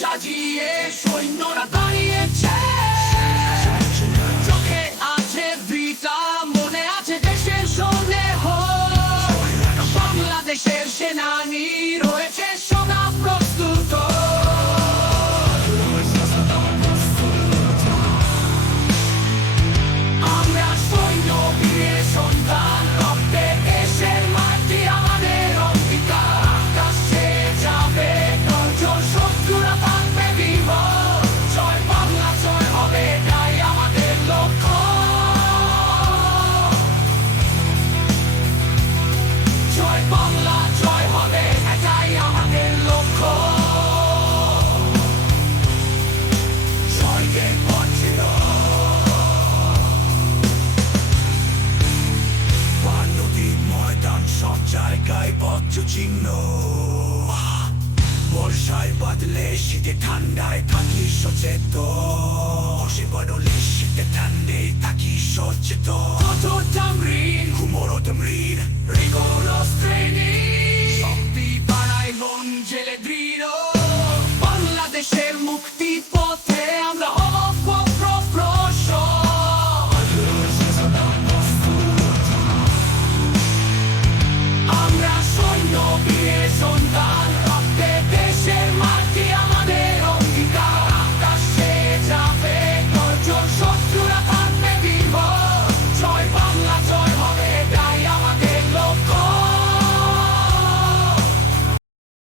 সাজিয়ে সৈন্যরা দাঁড়িয়েছে, চোখে আছে ভিটা, মনে আছে দেশের স্নেহ। বাংলাদেশের সেনানি রয়েছে সদা প্রস্তুত। আমরা সৈন্য বীরের সন্তান, রক্তে দেশের মাটি আমাদের অঙ্গীকার। আকাশে যাবে গর্জন, শত্রুরা থাকবে বিভোর। জয় বাংলা জয় হবে, এটাই আমাদের লক্ষ্য। জয় বাংলা জয় হবে, এটাই আমাদের লক্ষ্য। জয়কে পথছিল নদীর ময়দান, সব জায়গায় বজ্র চিহ্ন। বর্ষায় বাদলে, শীতে ঠান্ডায় থাকি সচেতন। সে বদলে শীতে ঠান্ডায় থাকি সচেতন। কত তামরিন, কুমোর তামরিন, rigorous training।